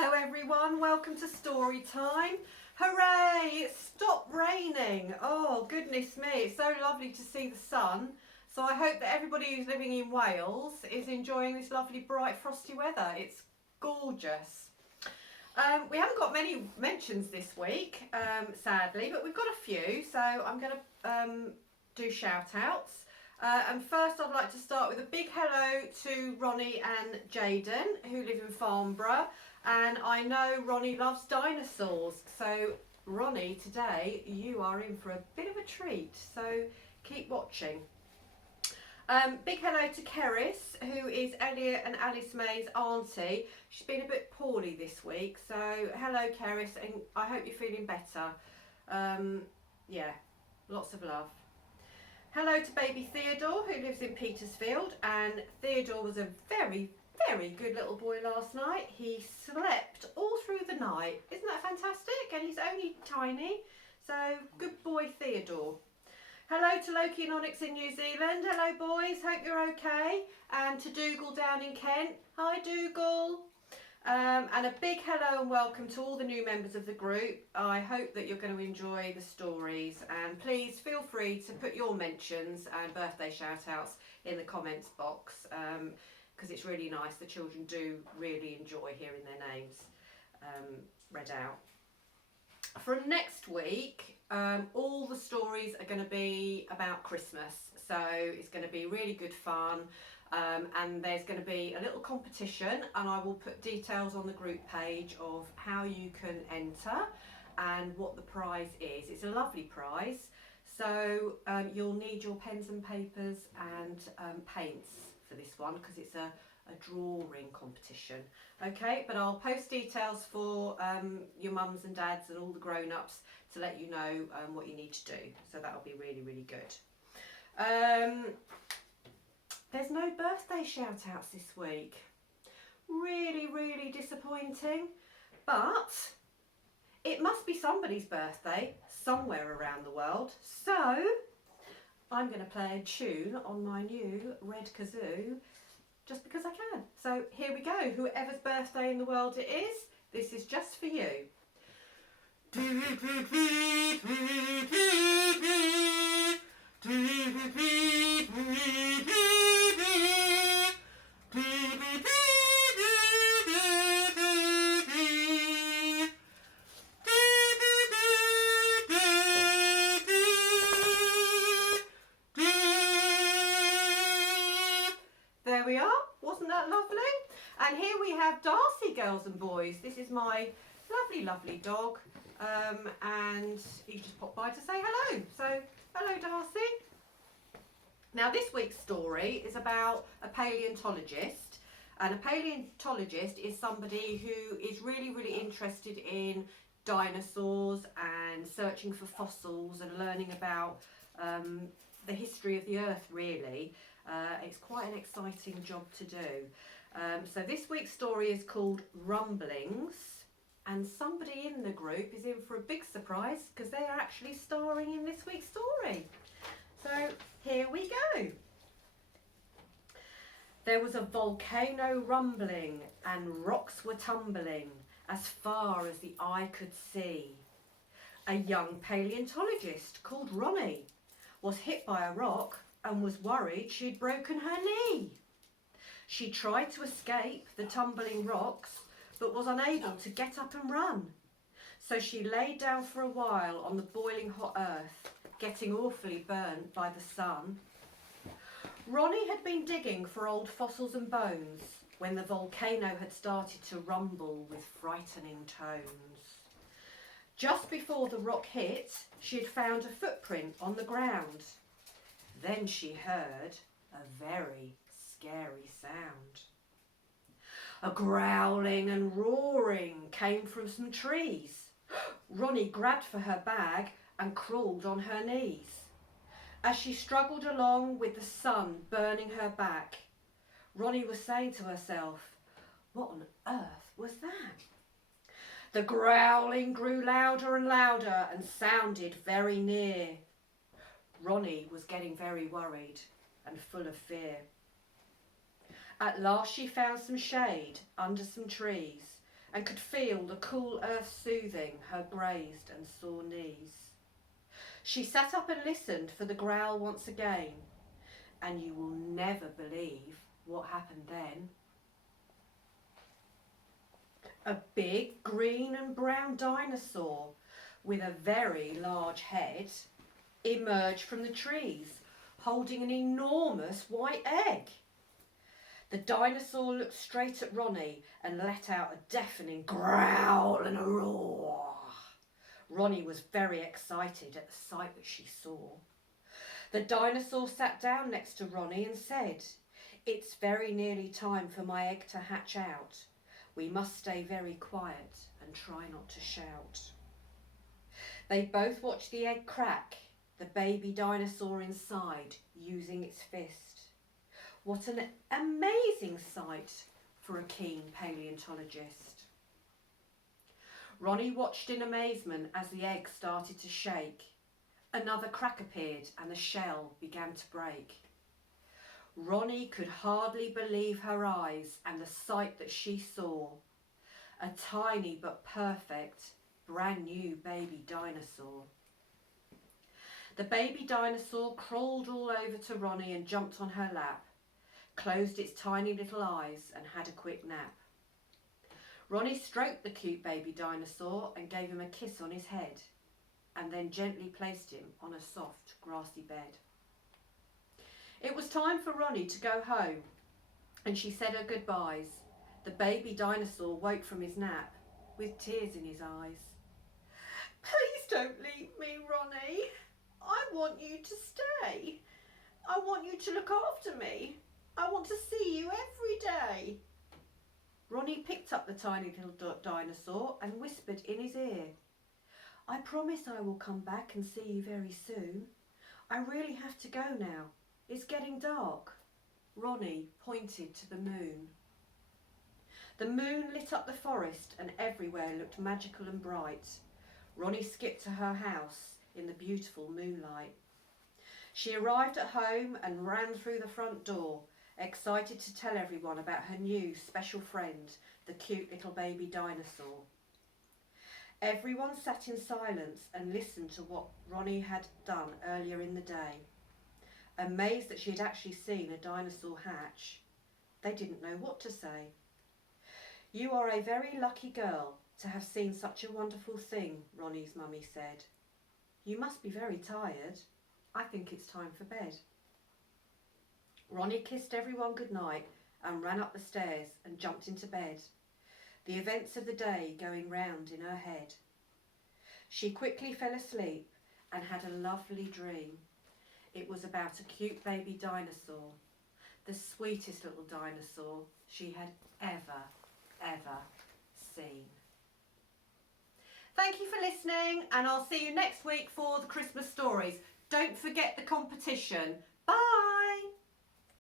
Hello everyone, welcome to story time. Hooray, it's stopped raining. Oh goodness me, it's so lovely to see the sun. So I hope that everybody who's living in Wales is enjoying this lovely bright frosty weather. It's gorgeous. We haven't got many mentions this week, sadly, but we've got a few, so I'm going to do shout outs. And first I'd like to start with a big hello to Ronnie and Jaden who live in Farnborough, and I know Ronnie loves dinosaurs, so Ronnie, today you are in for a bit of a treat, so keep watching. Big hello to Keris, who is Elliot and Alice May's auntie. She's been a bit poorly this week, so hello Keris, and I hope you're feeling better. Yeah, lots of love. Hello to baby Theodore, who lives in Petersfield, and Theodore was a very good little boy last night. He slept all through the night. Isn't that fantastic? And he's only tiny, so good boy Theodore. Hello to Loki and Onyx in New Zealand. Hello boys, hope you're okay. And to Dougal down in Kent. Hi Dougal. And a big hello and welcome to all the new members of the group. I hope that you're going to enjoy the stories, and please feel free to put your mentions and birthday shout outs in the comments box, because it's really nice. The children do really enjoy hearing their names read out. From next week, all the stories are going to be about Christmas, so it's going to be really good fun. And there's going to be a little competition, and I will put details on the group page of how you can enter and what the prize is. It's a lovely prize, so you'll need your pens and papers and paints for this one, because it's a drawing competition. Okay, but I'll post details for your mums and dads and all the grown-ups to let you know what you need to do, so that'll be really good. There's no birthday shout outs this week. Really disappointing, but it must be somebody's birthday somewhere around the world, so I'm going to play a tune on my new red kazoo just because I can. So here we go. Whoever's birthday in the world it is, this is just for you. There we are, wasn't that lovely? And here we have Darcy, girls and boys. This is my lovely dog, and he just popped by to say hello. So hello Darcy. Now this week's story is about a paleontologist, and a paleontologist is somebody who is really interested in dinosaurs and searching for fossils and learning about the history of the earth, really. It's quite an exciting job to do. So this week's story is called Rumblings, and somebody in the group is in for a big surprise because they're actually starring in this week's story. So here we go. There was a volcano rumbling and rocks were tumbling as far as the eye could see. A young paleontologist called Ronnie was hit by a rock and was worried she'd broken her knee. She tried to escape the tumbling rocks but was unable to get up and run. So she lay down for a while on the boiling hot earth, getting awfully burnt by the sun. Ronnie had been digging for old fossils and bones when the volcano had started to rumble with frightening tones. Just before the rock hit, she had found a footprint on the ground. Then she heard a very scary sound. A growling and roaring came from some trees. Ronnie grabbed for her bag and crawled on her knees. As she struggled along with the sun burning her back, Ronnie was saying to herself, "What on earth was that?" The growling grew louder and louder and sounded very near. Ronnie was getting very worried and full of fear. At last she found some shade under some trees and could feel the cool earth soothing her grazed and sore knees. She sat up and listened for the growl once again, and you will never believe what happened then. A big green and brown dinosaur with a very large head emerged from the trees, holding an enormous white egg. The dinosaur looked straight at Ronnie and let out a deafening growl and a roar. Ronnie was very excited at the sight that she saw. The dinosaur sat down next to Ronnie and said, "It's very nearly time for my egg to hatch out. We must stay very quiet and try not to shout." They both watched the egg crack, the baby dinosaur inside using its fist. What an amazing sight for a keen paleontologist. Ronnie watched in amazement as the egg started to shake. Another crack appeared and the shell began to break. Ronnie could hardly believe her eyes and the sight that she saw. A tiny but perfect, brand new baby dinosaur. The baby dinosaur crawled all over to Ronnie and jumped on her lap, closed its tiny little eyes and had a quick nap. Ronnie stroked the cute baby dinosaur and gave him a kiss on his head, and then gently placed him on a soft, grassy bed. It was time for Ronnie to go home, and she said her goodbyes. The baby dinosaur woke from his nap with tears in his eyes. "Please don't leave me, Ronnie. I want you to stay. I want you to look after me. I want to see you every day." Ronnie picked up the tiny little dinosaur and whispered in his ear, "I promise I will come back and see you very soon. I really have to go now. It's getting dark." Ronnie pointed to the moon. The moon lit up the forest and everywhere looked magical and bright. Ronnie skipped to her house in the beautiful moonlight. She arrived at home and ran through the front door, excited to tell everyone about her new special friend, the cute little baby dinosaur. Everyone sat in silence and listened to what Ronnie had done earlier in the day. Amazed that she had actually seen a dinosaur hatch, they didn't know what to say. "You are a very lucky girl to have seen such a wonderful thing," Ronnie's mummy said. "You must be very tired. I think it's time for bed." Ronnie kissed everyone goodnight and ran up the stairs and jumped into bed, the events of the day going round in her head. She quickly fell asleep and had a lovely dream. It was about a cute baby dinosaur, the sweetest little dinosaur she had ever seen. Thank you for listening, and I'll see you next week for the Christmas stories. Don't forget the competition. Bye!